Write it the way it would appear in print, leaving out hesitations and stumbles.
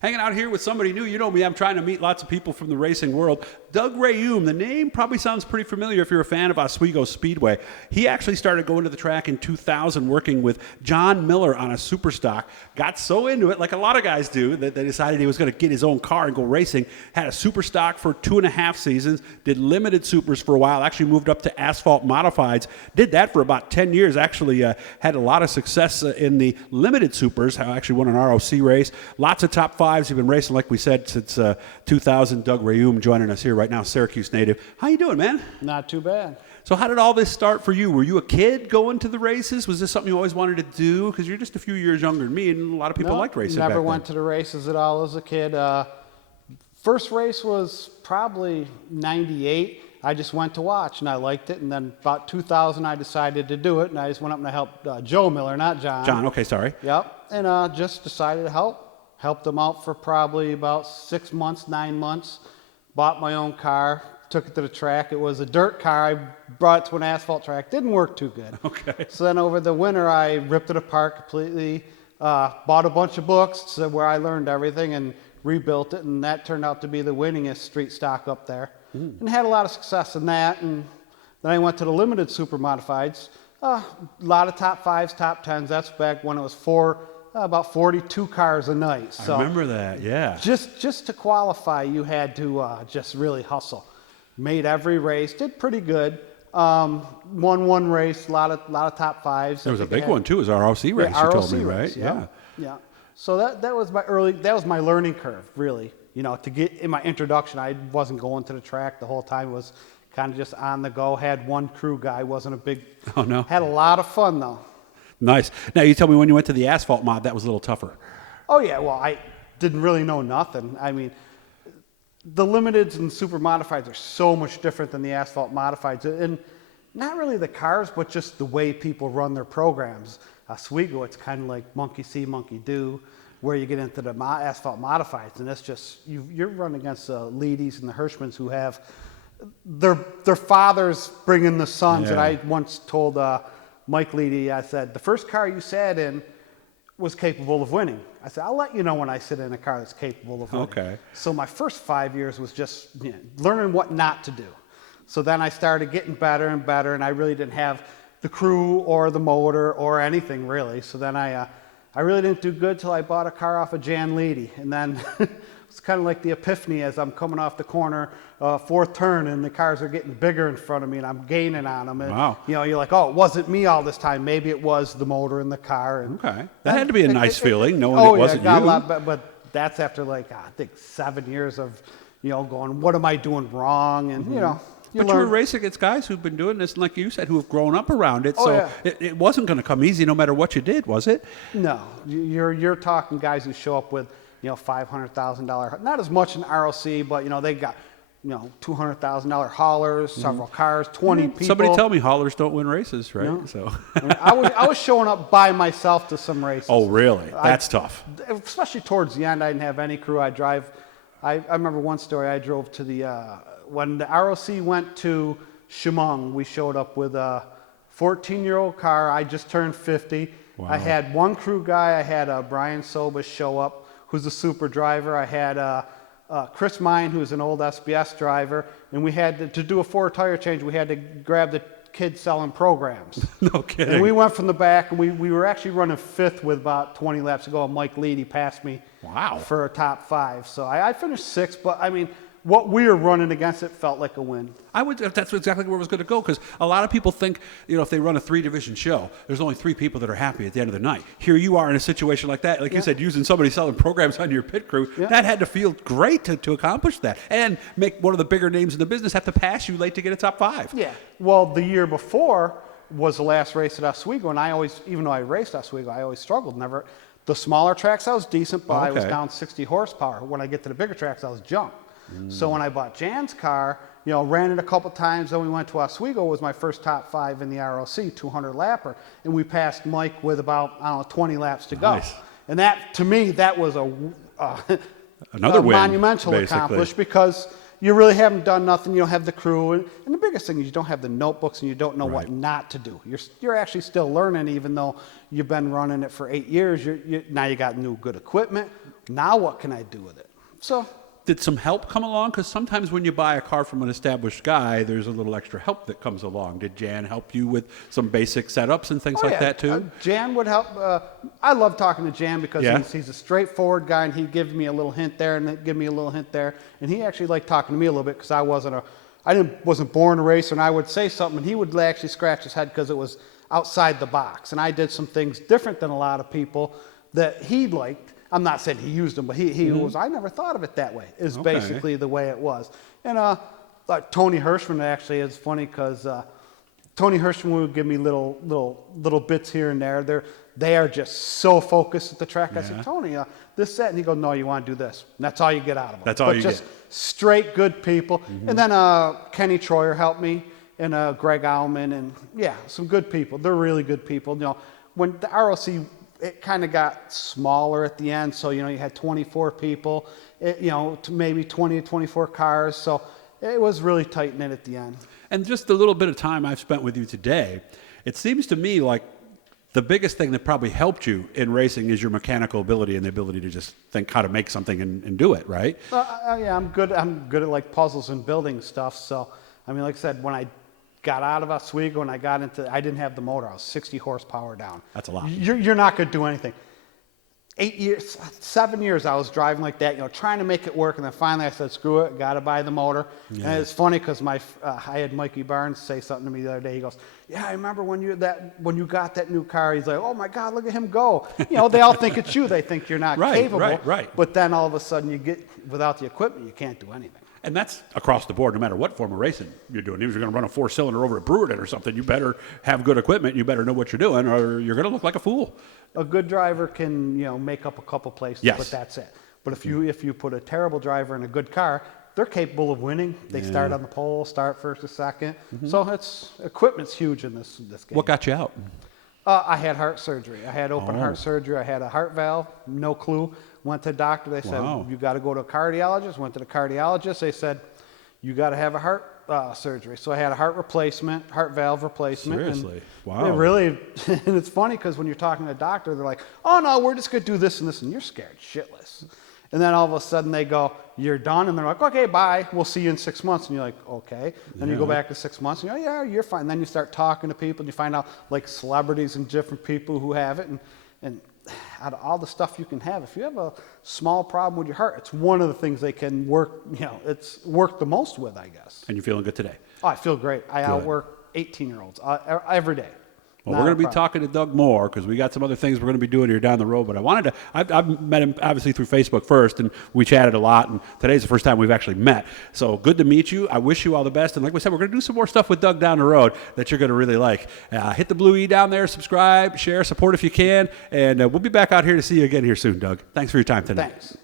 Hanging out here with somebody new. You know me, I'm trying to meet lots of people from the racing world. Doug Reaume, the name probably sounds pretty familiar if you're a fan of Oswego Speedway. He actually started going to the track in 2000 working with John Miller on a Superstock. Got so into it, like a lot of guys do, that they decided he was going to get his own car and go racing. Had a Superstock for 2.5 seasons, did limited supers for a while, actually moved up to asphalt modifieds, did that for about 10 years, actually had a lot of success in the limited supers, actually won an ROC race, lots of top fives. He's been racing, like we said, since 2000. Doug Reaume joining us here right now, Syracuse native. How you doing, man? Not too bad. So how did all this start for you? Were you a kid going to the races? Was this something you always wanted to do? Because you're just a few years younger than me, and a lot of people liked racing back Never then. went to the races at all as a kid. First race was probably 98. I just went to watch, and I liked it. And then about 2000, I decided to do it, and I just went up and I helped Joe Miller, not John. John, okay, sorry. Yep, and just decided to help. Helped them out for probably about 6 months, 9 months. Bought my own car, took it to the track. It was a dirt car. I brought it to an asphalt track. Didn't work too good. Okay. So then over the winter, I ripped it apart completely, bought a bunch of books where I learned everything and rebuilt it, and that turned out to be the winningest street stock up there. And had a lot of success in that. And then I went to the limited super modifieds. A lot of top fives, top tens. That's back when it was about 42 cars a night. So I remember that, yeah. Just to qualify, you had to just really hustle. Made every race, did pretty good. Won one race, a lot of top fives. There was a big one too. It was ROC race. Yeah, you ROC told me, race, right? Yeah. So that was my learning curve, really. You know, to get in my introduction, I wasn't going to the track the whole time. It was kind of just on the go. Had one crew guy, wasn't a big. Oh no. Had a lot of fun though. Nice. Now you tell me when you went to the asphalt mod, that was a little tougher. Oh yeah, well I didn't really know nothing. I mean, the limiteds and super modifieds are so much different than the asphalt modifieds, and not really the cars, but just the way people run their programs. Oswego, it's kind of like monkey see, monkey do, where you get into the asphalt modifieds, and it's just you're running against the Leedys and the Hirschmans who have their fathers bringing the sons. Yeah. And I once told Mike Leedy, I said, the first car you sat in was capable of winning. I said, I'll let you know when I sit in a car that's capable of winning. Okay. So my first 5 years was just learning what not to do. So then I started getting better and better, and I really didn't have the crew or the motor or anything really. So then I really didn't do good till I bought a car off of Jan Leedy. And then it's kind of like the epiphany as I'm coming off the corner, fourth turn, and the cars are getting bigger in front of me, and I'm gaining on them. And, wow. You're like, oh, it wasn't me all this time. Maybe it was the motor in the car. And okay. That had to be a nice feeling, knowing it wasn't you. A lot, but that's after I think 7 years of, going, what am I doing wrong? And, But you were racing against guys who've been doing this, and like you said, who have grown up around it. So it wasn't going to come easy no matter what you did, was it? No. You're talking guys who show up with, $500,000, not as much in ROC, but, they got, $200,000 haulers, several cars, 20 people. Somebody tell me haulers don't win races, right? No. So I was showing up by myself to some races. Oh, really? That's tough. Especially towards the end, I didn't have any crew. I remember one story. I drove to when the ROC went to Chemung, we showed up with a 14-year-old car. I just turned 50. Wow. I had one crew guy. I had Brian Sobas show up, who's a super driver. I had Chris Mine, who's an old SBS driver. And we had to do a 4-tire change. We had to grab the kid selling programs. No kidding. And we went from the back, and we were actually running 5th with about 20 laps to go. And Mike Leedy passed me for a top 5. So I finished 6th, but I mean, what we were running against, it felt like a win. That's exactly where I was going to go, because a lot of people think, if they run a 3-division show, there's only 3 people that are happy at the end of the night. Here you are in a situation like that, like you said, using somebody selling programs on your pit crew. Yeah. That had to feel great to accomplish that, and make one of the bigger names in the business have to pass you late to get a top 5. Yeah. Well, the year before was the last race at Oswego, and I always, even though I raced Oswego, I always struggled. The smaller tracks I was decent, but I was down 60 horsepower. When I get to the bigger tracks, I was junk. So when I bought Jan's car, ran it a couple times, then we went to Oswego, was my first top 5 in the ROC, 200 lapper, and we passed Mike with about 20 laps to go. Nice. And that, to me, that was another win, monumental accomplishment, because you really haven't done nothing. You don't have the crew, and the biggest thing is you don't have the notebooks, and you don't know what not to do. You're actually still learning, even though you've been running it for 8 years. Now you got new good equipment. Now what can I do with it? So Did some help come along? Because sometimes when you buy a car from an established guy, there's a little extra help that comes along. Did Jan help you with some basic setups and things like that too? Jan would help. I love talking to Jan because Yeah. he's a straightforward guy, and he'd give me a little hint there and then give me a little hint there. And he actually liked talking to me a little bit because I wasn't born a racer, and I would say something, and he would actually scratch his head because it was outside the box. And I did some things different than a lot of people that he liked. I'm not saying he used them, but he was, I never thought of it that way, is basically the way it was. And like Tony Hirschman actually is funny because Tony Hirschman would give me little bits here and there. They are just so focused at the track. I said, Tony, this, that, and he goes, no, you want to do this. And that's all you get out of them. That's all you just get. Straight good people. And then Kenny Troyer helped me, and Greg Auman, and some good people. They're really good people. You know, when the ROC, it kind of got smaller at the end, so you had 24 people, to maybe 20 to 24 cars, so it was really tight knit at the end. And just the little bit of time I've spent with you today, it seems to me like the biggest thing that probably helped you in racing is your mechanical ability and the ability to just think how to make something and do it, right? I'm good at like puzzles and building stuff. So I mean, like I said, when I got out of Oswego and I didn't have the motor. I was 60 horsepower down. That's a lot. You're not going to do anything. 7 years I was driving like that, trying to make it work, and then finally I said, screw it, got to buy the motor. Yeah. And it's funny because I had Mikey Barnes say something to me the other day. He goes, yeah, I remember when you got that new car. He's like, oh my God, look at him go. They all think it's you. They think you're not capable. Right. But then all of a sudden you get, without the equipment, you can't do anything. And that's across the board, no matter what form of racing you're doing. Even if you're going to run a 4-cylinder over at Brewerton or something, you better have good equipment. You better know what you're doing, or you're going to look like a fool. A good driver can, make up a couple places, yes. but that's it. But if you put a terrible driver in a good car, they're capable of winning. They start on the pole, start first or second. So equipment's huge in this game. What got you out? I had heart surgery. I had open heart surgery. I had a heart valve, no clue. Went to the doctor. They said, you got to go to a cardiologist. Went to the cardiologist. They said, you got to have a heart surgery. So I had a heart valve replacement. Seriously? Wow. It really, and it's funny because when you're talking to a doctor, they're like, oh, no, we're just going to do this and this, and you're scared shitless. And then all of a sudden they go, you're done. And they're like, okay, bye. We'll see you in 6 months. And you're like, okay. Then you go back to 6 months and you're like, yeah, you're fine. And then you start talking to people and you find out like celebrities and different people who have it. And out of all the stuff you can have, if you have a small problem with your heart, it's one of the things they can work, it's worked the most with, I guess. And you're feeling good today? Oh, I feel great. I outwork 18-year-olds every day. Well, we're going to be talking to Doug more because we got some other things we're going to be doing here down the road. But I've met him obviously through Facebook first, and we chatted a lot. And today's the first time we've actually met. So good to meet you. I wish you all the best. And like we said, we're going to do some more stuff with Doug down the road that you're going to really like. Hit the blue E down there, subscribe, share, support if you can. And we'll be back out here to see you again here soon, Doug. Thanks for your time today. Thanks.